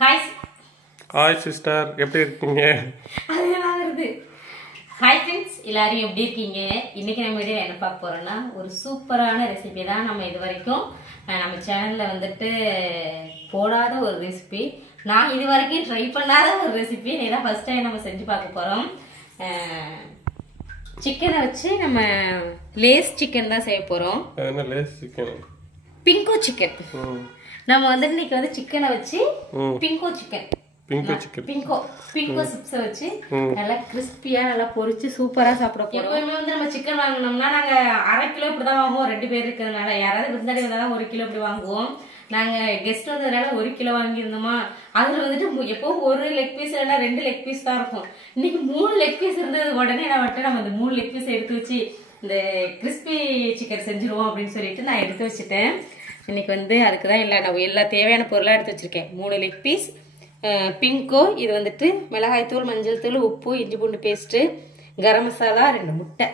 Hi hi sister, எப்படி இருக்கீங்க? அதெல்லாம் வருது. ஹாய் ஃப்ரெண்ட்ஸ், எல்லாரும் எப்படி இருக்கீங்க? இன்னைக்கு நம்ம வீடியோ என்ன பார்க்க போறோம்னா ஒரு சூப்பரான ரெசிபி தான். நம்ம இது வரைக்கும் நம்ம சேனல்ல வந்துட்டு போடாத ஒரு ரெசிபி, நான் இது வரைக்கும் ட்ரை பண்ணாத ஒரு ரெசிபி. இதான் ஃபர்ஸ்ட் டைம் நம்ம செஞ்சு பார்க்க போறோம். சிக்கனை வச்சு நம்ம லேஸ் சிக்கன் தான் செய்ய போறோம். என்ன லேஸ் சிக்கன்? Bingo chicken. நம்ம வந்து இன்னைக்கு வந்து சிக்கனை வச்சு பிங்கோ சிக்கன், பிங்கோ சிப்ஸ் வச்சு நல்லா கிறிஸ்பியா நல்லா பொரிச்சு சூப்பரா சாப்பிட போறோம். எப்பவுமே வந்து நம்ம சிக்கன் வாங்கினோம்னா நாங்க 1/2 கிலோ இப்படிதான் வாங்குவோம். 2 பேர் இருக்கிறதுனால யாராவது விருந்தாடி வந்தாதான் 1 கிலோ இப்படி வாங்குவோம். நாங்க கெஸ்ட் வந்ததுனால 1 கிலோ வாங்கியிருந்தோமா, அதுல வந்துட்டு எப்பவும் 1 லெக் பீஸ் இல்லைன்னா 2 லெக் பீஸ் தான் இருக்கும். இன்னைக்கு 3 லெக் பீஸ் இருந்தது. உடனே நான் வந்துட்டு நம்ம அந்த 3 லெக் பீஸ் எடுத்து வச்சு இந்த கிறிஸ்பி சிக்கன் செஞ்சிருவோம் அப்படின்னு சொல்லிட்டு நான் எடுத்து வச்சுட்டேன். இன்னைக்கு வந்து அதுக்குதான் எல்லா தேவையான பொருளாக எடுத்து வச்சிருக்கேன். 3 லெக் பீஸ் பிங்கோ, இது வந்துட்டு மிளகாய் தூள், மஞ்சள் தூள், உப்பு, இஞ்சி பூண்டு பேஸ்ட்டு, கரம் மசாலா, 2 முட்டை.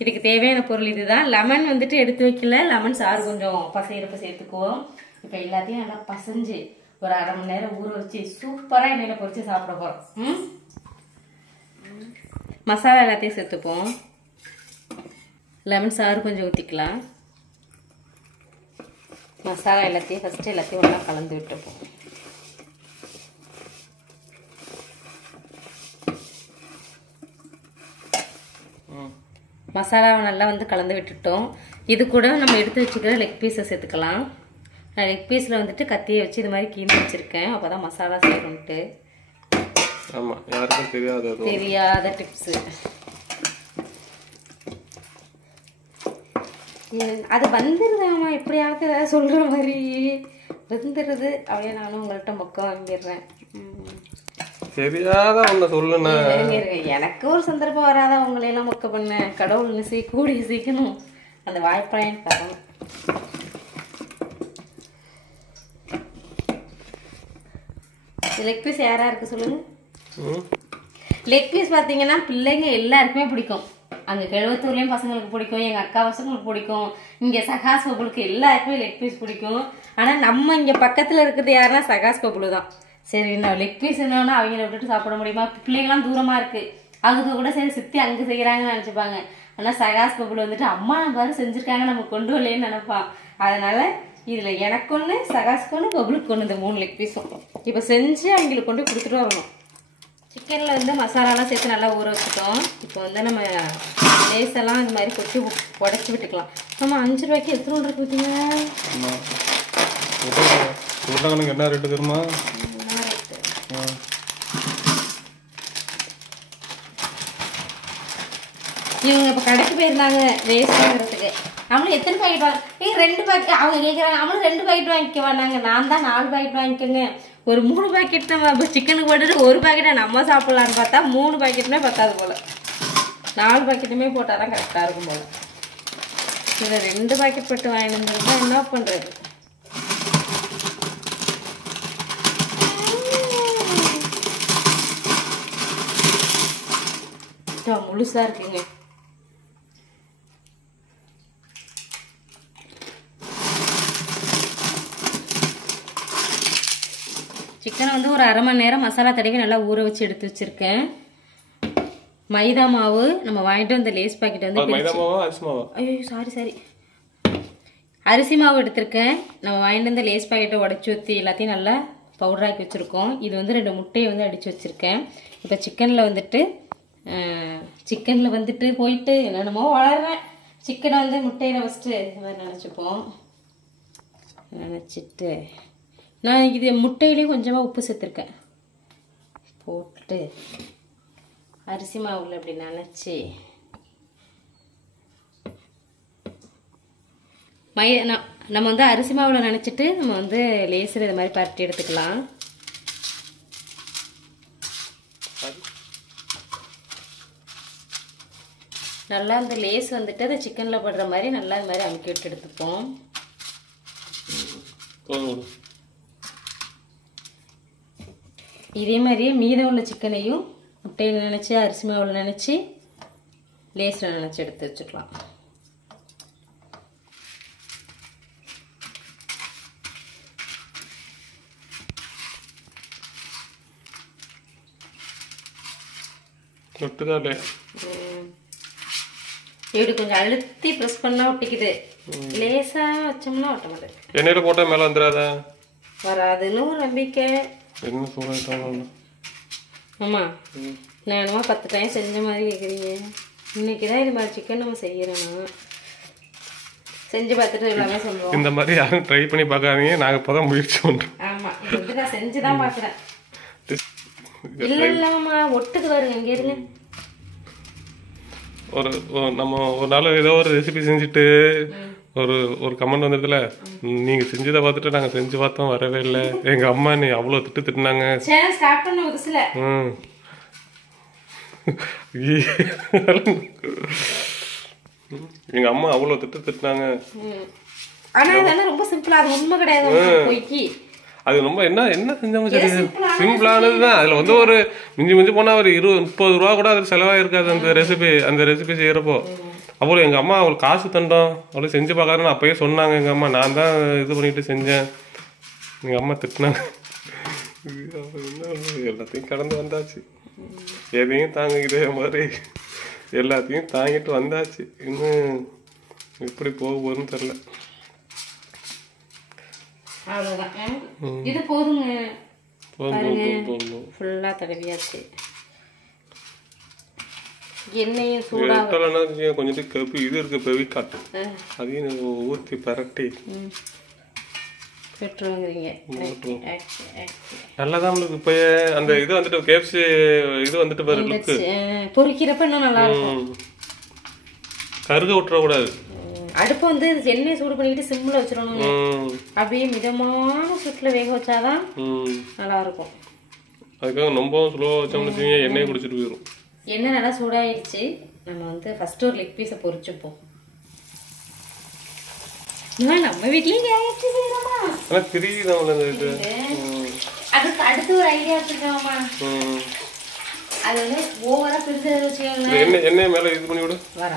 இதுக்கு தேவையான பொருள் இதுதான். லெமன் வந்துட்டு எடுத்து வைக்கல, லெமன் சாறு கொஞ்சம் பசையிறப்ப சேர்த்துக்குவோம். இப்போ எல்லாத்தையும் நல்லா பசைஞ்சு ஒரு 1/2 மணி நேரம் ஊற வச்சு சூப்பராக எண்ணெயில் பொரிச்சு சாப்பிட போகிறோம். மசாலா எல்லாத்தையும் சேர்த்துப்போம். லெமன் சாறு கொஞ்சம் ஊற்றிக்கலாம். மசாலா எல்லாத்தையும் ஃபஸ்ட்டு எல்லாத்தையும் ஒன்றா கலந்து விட்டுப்போம். மசாலாவை நல்லா வந்து கலந்து விட்டுட்டோம். இது கூட நம்ம எடுத்து வச்சுக்கிற லெக் பீஸை சேர்த்துக்கலாம். நான் லெக் பீஸில் வந்துட்டு கத்தியை வச்சு இது மாதிரி கீழே வச்சுருக்கேன். அப்போ தான் மசாலா செய்யணுன்ட்டு. ஆமாம், யாருக்கும் தெரியாத டிப்ஸு. அது வந்துடுதாம்மா, எப்படியாவது ஏதாவது சொல்கிற மாதிரி வந்துடுது. அப்படியே நானும் உங்கள்கிட்ட மொக்கம் வாங்கிடுறேன். தெரியாத ஒன்று சொல்லுண்ணா. எனக்கு ஒரு சந்தர்ப்பம் வராத உங்களையெல்லாம் மொக்க பண்ண. கடவுள் கூடிய சீக்கணும் அந்த வாய்ப்பையும் தரணும். லெக் பீஸ் யாரா இருக்கு சொல்லுங்க. லெக் பீஸ் பார்த்தீங்கன்னா பிள்ளைங்க எல்லாருக்குமே பிடிக்கும். அங்கே கிழவத்தூர்லேயும் பசங்களுக்கு பிடிக்கும், எங்கள் அக்கா பசங்களுக்கு பிடிக்கும், இங்கே சகாஸ் பபுளுக்கு எல்லாருக்குமே லெக் பீஸ் பிடிக்கும். ஆனால் நம்ம இங்கே பக்கத்தில் இருக்கிறது யாருன்னா சகாஸ் பபுளு தான். சரி, நான் லெக் பீஸ் என்னன்னா அவங்கள விட்டுட்டு சாப்பிட முடியுமா? பிள்ளைங்களாம் தூரமாக இருக்குது, அவங்க கூட சரி சித்தி அங்கே செய்கிறாங்கன்னு நினச்சிப்பாங்க. ஆனால் சகாஸ் பபுள் வந்துட்டு அம்மா பாரு செஞ்சுருக்காங்க, நம்ம கொண்டு வரலேன்னு நினைப்பான். அதனால் இதில் எனக்கு ஒன்று, சகாஸ்க்கு ஒன்று, பபுளுக்கு ஒன்று, இந்த 3 லெக் பீஸும் இப்போ செஞ்சு அவங்களுக்கு கொண்டு கொடுத்துட்டு வரணும். சிக்கனில் வந்து மசாலாலாம் சேர்த்து நல்லா ஊற வச்சுட்டோம். இப்போ வந்து நம்ம லேஸெல்லாம் இந்த மாதிரி கொட்டி உடச்சி விட்டுக்கலாம். நம்ம 5 ரூபாய்க்கு எத்தனை ஒன்று இருக்குதுங்க? என்ன ரேட்டு தெரியுமா? இவங்க இப்போ கடைக்கு போயிருந்தாங்க லேஸ் வாங்குறதுக்கு. அவங்களும் எத்தனை பாக்கெட் வாங்க? 2 பாக்கெட் அவங்க கேட்குறாங்க. அவங்களும் 2 பாக்கெட் வாங்கிக்க வேணாங்க, நான் தான் 4 பாக்கெட் வாங்கிக்கோங்க. ஒரு 3 பாக்கெட் நம்ம சிக்கனுக்கு போட்டுட்டு 1 பாக்கெட்டை நம்ம சாப்பிட்லான்னு பார்த்தா 3 பாக்கெட்டுமே பத்தாது போல். 4 பாக்கெட்டுமே போட்டால் தான் கரெக்டாக இருக்கும் போல். இதில் 2 பாக்கெட் போட்டு வாங்கிட்டு வந்துருந்தா என்ன பண்ணுறது? முழுசாக இருக்குங்க. சிக்கனை வந்து ஒரு 1/2 மணி நேரம் மசாலா தடவி நல்லா ஊற வச்சு எடுத்து வச்சிருக்கேன். மைதா மாவு நம்ம வாங்கிட்டு வந்த லேஸ் பாக்கெட் வந்து ஐயோ சாரி அரிசி மாவு எடுத்திருக்கேன். நம்ம வாங்கிட்டு வந்த லேஸ் பாக்கெட்டை உடச்சி ஊற்றி எல்லாத்தையும் நல்லா பவுடராக்கி வச்சுருக்கோம். இது வந்து 2 முட்டையை வந்து அடித்து வச்சுருக்கேன். இப்போ சிக்கனில் வந்துட்டு போயிட்டு என்னென்னமோ வளர்றேன். சிக்கனை வந்து முட்டையில் ஃபஸ்ட்டு இந்த மாதிரி நினச்சிட்டு நான் இது முட்டையிலையும் கொஞ்சமாக உப்பு சேர்த்துருக்கேன். போட்டு அரிசி மாவில் அப்படி நினச்சி நம்ம வந்து அரிசி மாவில் நினச்சிட்டு நம்ம வந்து லேசர் இது மாதிரி பரட்டி எடுத்துக்கலாம். நல்லா இந்த லேஸ் வந்துட்டு அந்த சிக்கனில் படுற மாதிரி நல்லா இது மாதிரி அமுக்கி விட்டு எடுத்துப்போம். இதே மாதிரியே மீதம் உள்ள சிக்கனையும் முட்டையில் நினச்சி அரிசி மாவில் நினச்சி லேஸில் நினச்சி எடுத்து வச்சுக்கலாம். ஒட்டுதாலே இப்படி கொஞ்சம் அழுத்தி ப்ரெஸ் பண்ணா ஒட்டிக்குது. லேசா வச்சோம்னா ஒட்ட மாட்டேங்குது. எண்ணெயில போட்டா மேல வந்துடாதா? வராதுன்னு ஒரு நம்பிக்கை. என்ன சூடாயிட்டாங்க. ஆமா நான் என்னமோ 10 டைம் செஞ்ச மாதிரி கேட்குறீங்க. இன்னைக்கு தான் இது மாதிரி சிக்கன் நம்ம செய்யறோம்னா செஞ்சு பார்த்துட்டு எல்லாமே சொல்லுவோம். இந்த மாதிரி யாரும் ட்ரை பண்ணி பார்க்காதீங்க. நாங்கள் இப்போ தான் முயற்சி பண்ணுறோம். ஆமா இது வந்து நான் செஞ்சு தான் பார்க்குறேன். இல்லை இல்லைம்மா ஒட்டுக்கு வருங்க இங்கே இருங்க. நம்ம ஒரு நாள் ஏதோ ஒரு ரெசிபி செஞ்சுட்டு ஒரு கமெண்ட் வந்ததுல நீங்க செஞ்சதை பார்த்துட்டு நாங்க செஞ்சு பார்த்தோம் வரவே இல்லை. எங்க அம்மா நீ அவ்வளவு திட்டுனாங்க. ஸ்டார்ட் பண்ண புதுசுல எங்க அம்மா அவ்வளவு திட்டுனாங்க. ஆனா இதெல்லாம் ரொம்ப சிம்பிளா, அது உண்மை கிடையாது. பொய்க்கி அது ரொம்ப என்ன என்ன செஞ்சோம் சரி சிம்பிளானதுதான். அதுல வந்து ஒரு மிஞ்சி போனா ஒரு 20-30 ரூபா கூட அது செலவா இருக்காது அந்த ரெசிபி செய்யறப்போ. அவ்வளோ எங்க அம்மா அவளுக்கு காசு தண்டோம் அவ்வளோ செஞ்சு பார்க்கறேன்னு அப்பயே சொன்னாங்க எங்க அம்மா. நான் தான் இது பண்ணிட்டு செஞ்சேன். எங்க அம்மா திட்டினாங்க. எல்லாத்தையும் கடந்து வந்தாச்சு. எதையும் தாங்க இதே மாதிரி எல்லாத்தையும் தாங்கிட்டு வந்தாச்சு. இன்னும் எப்படி போக போகுதுன்னு தெரியல. அவ்வளோதான் இது போதுங்க. ஃபுல்லாக தடவியாச்சு. எண்ணெயும் சூடாக கொஞ்சம் கப்பு இது இருக்கு பெவிக்காட்டு அதையும் ஊற்றி பரட்டி நல்லாதான் உங்களுக்கு இப்போ அந்த இது வந்துட்டு கேப்சி இது வந்துட்டு பாருங்களுக்கு பொரிக்கிறப்ப இன்னும் நல்லா இருக்கும். கருக விட்டுறக்கூடாது. அடுப்பு வந்து எண்ணெய் சூடு பண்ணிக்கிட்டு சிம்ல வச்சிடணும். அப்படியே மிதமான சூட்டில் வேக வச்சாதான் நல்லா இருக்கும். அதுக்காக ரொம்ப ஸ்லோவாக வச்சோம்னு வச்சுக்கோங்க எண்ணெயை குடிச்சிட்டு போயிடும். எண்ணெய் நல்லா சூடாயிடுச்சு. நம்ம வந்து ஃபர்ஸ்ட் ஒரு லெக் பீஸை பொரிச்சுப்போம். நம்ம வீட்லயும் அதுக்கு அடுத்து ஒரு ஐடியா வச்சிருக்கோம்மா. அது வந்து ஓவரா பிரிச்சு வச்சுக்கோங்களேன். எண்ணெய் மேல இது பண்ணி விடு. வர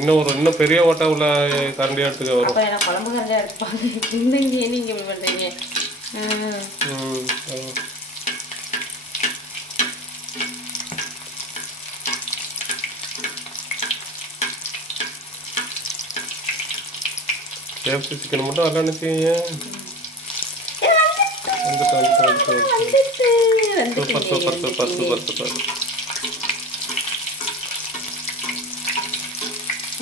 இன்னும் பெரிய ஓட்டா உள்ள கரண்டியா எடுத்துக்க வரும். அப்ப என்ன குழம்பு கரண்டியா எடுப்பாங்க. நீங்க இப்படி பண்றீங்க. கேப்சி சிக்கன் மட்டும் வரலான்னு செய்ய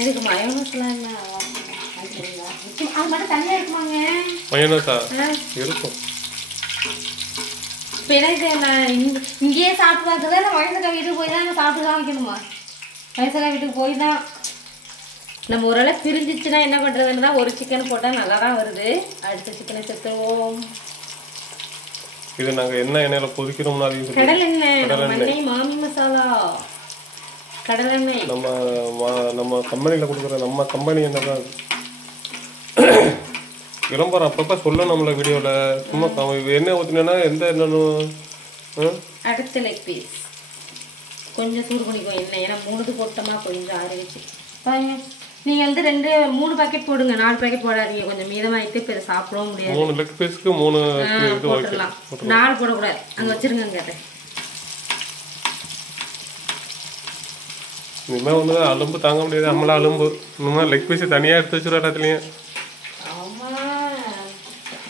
இதுக்கு மயோனஸ்லாம் என்ன அது மட்டும் தனியா இருக்குமாங்க? மயோனஸா இருக்கும். இப்போ என்ன இங்கேயே சாப்பிட்டு பார்க்குறதா இல்லை வயசக்கா வீட்டுக்கு போய் தான் சாப்பிட்டு தான் வைக்கணுமா? வயசக்கா வீட்டுக்கு போய் தான் நம்ம ஓரளவு பிரிஞ்சிச்சுன்னா என்ன பண்ணுறதுன்னா ஒரு சிக்கன் போட்டால் நல்லா தான் வருது. அடுத்த சிக்கனை சேர்த்துவோம். இது நாங்கள் என்ன எண்ணெயில் பொதிக்கிறோம்னா கடல் எண்ணெய் மாமி மசாலா கடலெண்ணெய் நம்ம கம்பெனியில் கொடுக்குற நம்ம கம்பெனி எண்ணெய் தான். விளம்பரம் அப்பப்போ சொல்ல நம்மள வீடியோவில் சும்மா எண்ணெய் ஊற்றினா எந்த எண்ணெய். அடுத்த லெக் பீஸ் கொஞ்சம் சூடு பண்ணிக்குவோம் எண்ணெய். ஏன்னா 3 போட்டோமா கொஞ்சம் ஆறிடுச்சு பாருங்க. நீங்கள் வந்து 3 பாக்கெட் போடுங்க. 4 பாக்கெட் போடாதீங்க. கொஞ்சம் மீதமாயிட்டு இப்போ சாப்பிடவும் முடியாது. 3 லெக் பீஸ்க்கு 3 போட்டுடலாம். 4 போடக்கூடாது. அங்கே வச்சிருங்க. கேட்டேன் இனிமேல் ஒன்று அலும்பு தாங்க முடியாது. நம்மளா அலும்பு இனிமேல் லெக் பீஸ் தனியாக எடுத்து வச்சுருவோம் எல்லாத்துலேயும்.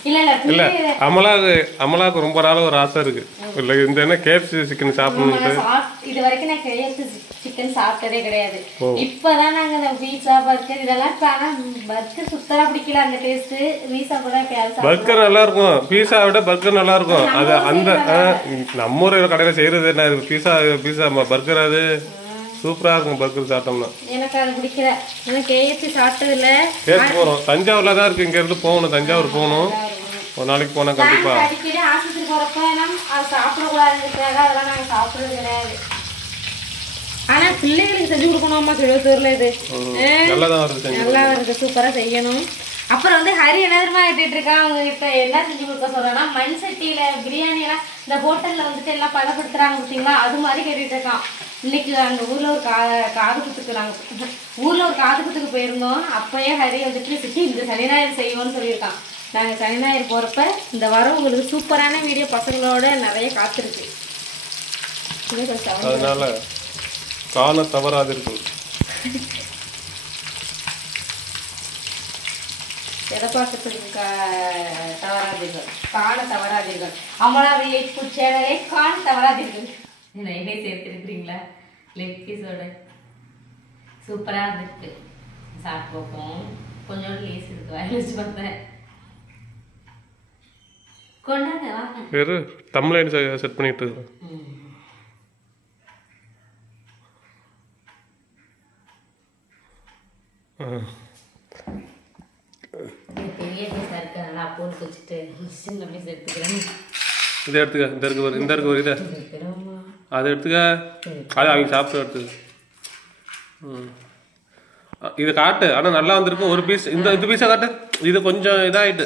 இல்லை அமலாவுக்கு ரொம்ப நாள் ஒரு ஆசை இருக்கு. இல்லை இந்த என்ன கேப்சி சிக்கன் சாப்பிடணும்ட்டு. இது வரைக்கும் நான் கேப்சி சிக்கன் சாப்பிட்டதே கிடையாது. இப்போதான் நாங்கள் இந்த பீஸா பர்கர் இதெல்லாம் பர்கர் சுத்தரா பிடிக்கல. அந்த டேஸ்ட் பீஸா கூட பர்கர் நல்லா இருக்கும். பீஸா விட பர்கர் நல்லா இருக்கும். அது அந்த நம்ம ஊர் கடையில் செய்யறது என்ன பீஸா பர்கர் அது சூப்பரா இருக்கும். பர்கர் சாப்பிட்டோம்னா எனக்கு அது பிடிக்கல. நான் கேஎஃப்சி சாப்பிட்டது இல்ல. கேஎஃப்சி போறோம். தஞ்சாவூர்ல தான் இருக்கு. இங்க இருந்து போகணும். தஞ்சாவூர் போகணும். ஒரு நாளைக்கு போனா கண்டிப்பா. அடிக்கடி ஆஸ்பத்திரி போறப்ப அது சாப்பிடக்கூடாதுங்கிறதுக்காக அதெல்லாம் நாங்கள் சாப்பிட்றது கிடையாது. ஆனா பிள்ளைகளுக்கு செஞ்சு கொடுக்கணும்மா. திருவத்தூர்ல இது நல்லா வருது. சூப்பரா செய்யணும். அப்புறம் வந்து ஹரி என்ன கேட்டுட்டு இருக்கான். அவங்க கிட்ட என்ன செஞ்சு கொடுக்க சொல்றேன்னா மண் சட்டியில பிரியாணி எல்லாம் இந்த ஹோட்டல்ல வந்துட்டு எல்லாம் பதப்படுத்துறாங்க பார்த்தீங்களா, அது மாதிரி கேட்டுட்டு இருக்கான். இன்னைக்கு அங்க ஊர்ல ஒரு காது குத்துக்கு நாங்கள் ஊர்ல ஒரு காது குத்துக்கு போயிருந்தோம். அப்பயே ஹரி வந்துட்டு சிட்டி இந்த சனி ஞாயிறு செய்வோம்னு சொல்லியிருக்கான். நாங்கள் சனி ஞாயிறு போகிறப்ப இந்த வாரம் உங்களுக்கு சூப்பரான வீடியோ பசங்களோட நிறைய காத்திருக்கு. அதனால காண தவறாதீர்கள். எதை பார்க்கறதுக்கு தவறாதீர்கள், காண தவறாதீர்கள். அமலா வில்லேஜ் ஃபுட் சேனலை காண தவறாதீர்கள். நைட்டே சேர்த்துருக்குறீங்களா? லெக் பீஸோட சூப்பராக இருந்துருக்கு. சாப்பிட்டு பார்ப்போம். கொஞ்சோண்டு லேஸ் இருக்கு, வாங்கி வச்சு பார்த்தேன். கொண்டாங்க வாங்க. வேறு தமிழ்லைன் செட் பண்ணிட்டு இருக்கேன். பெரிய பீஸாக இருக்கு, நல்லா போட்டு வச்சுட்டு சின்ன பீஸ் எடுத்துக்கிறேன். இதை எடுத்துக்க. இந்த இருக்கு ஒரு, இந்த இருக்கு ஒரு, இதை அதை எடுத்துக்க. அது அவங்க சாப்பிட்டு எடுத்துக்க. இது காட்டு. ஆனால் நல்லா வந்திருக்கு. ஒரு பீஸ் இந்த பீஸை காட்டு. இது கொஞ்சம் இதாயிட்டு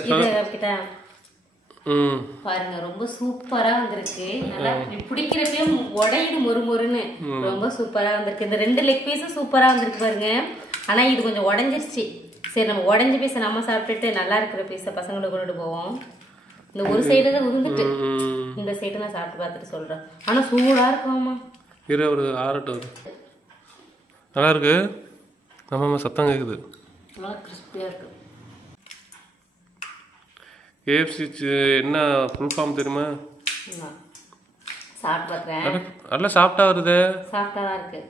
பாருங்க. ரொம்ப சூப்பரா வந்திருக்கு. நல்லா பிடிக்கிறப்பையும் உடையிடு மொறுமொறுன்னு ரொம்ப சூப்பரா வந்திருக்கு. இந்த 2 லெக் பீஸும் சூப்பரா வந்திருக்கு பாருங்க. ஆனா இது கொஞ்சம் உடஞ்சிருச்சு. சரி, நம்ம உடஞ்ச பீஸை நம்ம சாப்பிட்டுட்டு நல்லா இருக்கிற பீஸை பசங்களுக்கு கொண்டுட்டு போவோம். இந்த ஒரு சைடு தான் உருந்துட்டு, இந்த சைடு நான் சாப்பிட்டு பார்த்துட்டு சொல்றேன். ஆனா சூடா இருக்குமாமா. இரு ஒரு ஆரட்டு நல்லா இருக்கு. நம்ம சத்தம் கேக்குது. நல்லா கிறிஸ்பியா இருக்கு. KFC என்ன ஃபுல் ஃபார்ம் தெரியுமா? சாப்பிட்டு பார்க்குறேன். நல்லா சாப்பிட்டா வருது. சாப்பிட்டா தான் இருக்கு.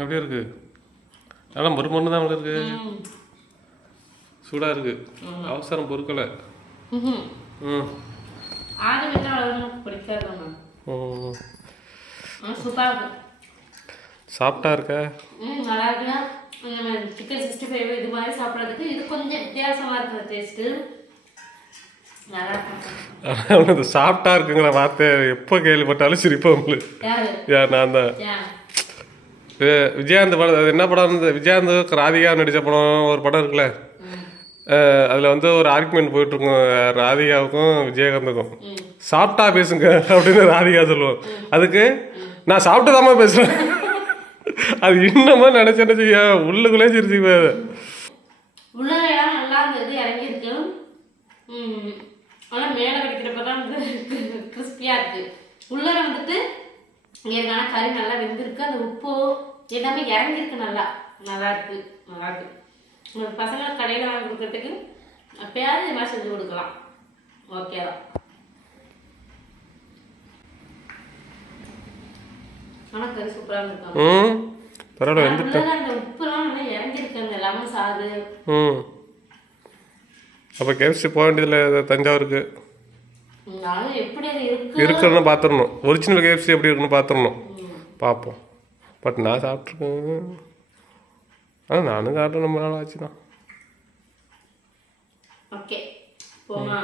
அப்படியே இருக்கு. நல்லா மறுமொன்று தான் இருக்கு. சூடா இருக்கு. அவசரம் பொறுக்கலை. சாப்பிட்டா இருக்க. நல்லா இருக்குன்னா சிக்கன் 65 இது மாதிரி சாப்பிட்றதுக்கு இது கொஞ்சம் வித்தியாசமா இருக்கிற டேஸ்ட்டு. சாப்பிட்டா இருக்குங்கிற வார்த்தை எப்போ கேள்விப்பட்டாலும் சிரிப்பா உங்களுக்கு. நான் தான் விஜயகாந்த் படம். அது என்ன படம்? விஜயகாந்த் ராதிகா நடித்த படம் ஒரு படம் இருக்குல்ல, அதில் வந்து ஒரு ஆர்குமெண்ட் போயிட்டு இருக்கும் ராதிகாவுக்கும் விஜயகாந்துக்கும். சாப்பிட்டா பேசுங்க அப்படின்னு ராதிகா சொல்லுவோம். அதுக்கு நான் சாப்பிட்டுதாம்மா பேசுறேன். அது இன்னமா நினைச்சேன்னு செய்ய உள்ளுக்குள்ளே சிரிச்சுக்குவேன். உள்ளதெல்லாம் நல்லா இருந்தது, இறங்கிருக்கு. ஆனால் மேலே கடிக்கிறப்பதான் கிறிஸ்பியா இருக்கு. உள்ளர வந்துட்டு இங்கே கறி நல்லா வெந்திருக்கு. அந்த உப்பு எல்லாமே இறங்கிருக்கு. நல்லா நல்லா இருக்கு. நல்லா இருக்கு. உங்களுக்கு பசங்களுக்கு கடையில் வாங்கி கொடுக்கறதுக்கு அப்பயாவது இது மாதிரி செஞ்சு கொடுக்கலாம். ஓகே தான். ஆனால் கறி சூப்பராக இருந்திருக்காங்க. பரவாயில்ல. அந்த உப்புலாம் நல்லா இறங்கிருக்கு. அந்த லெமன் சாறு. அப்போ KFC போக வேண்டியதில்லை தஞ்சாவூருக்கு. எப்படி அது இருக்குன்னு பார்த்துடணும். ஒரிஜினல் KFC எப்படி இருக்குன்னு பார்த்துடணும். பார்ப்போம். பட் நான் சாப்பிட்ருக்கேன். ஆனால் நானும் சாப்பிட்டு ரொம்ப நாள் ஆச்சு தான். ஓகே போமா.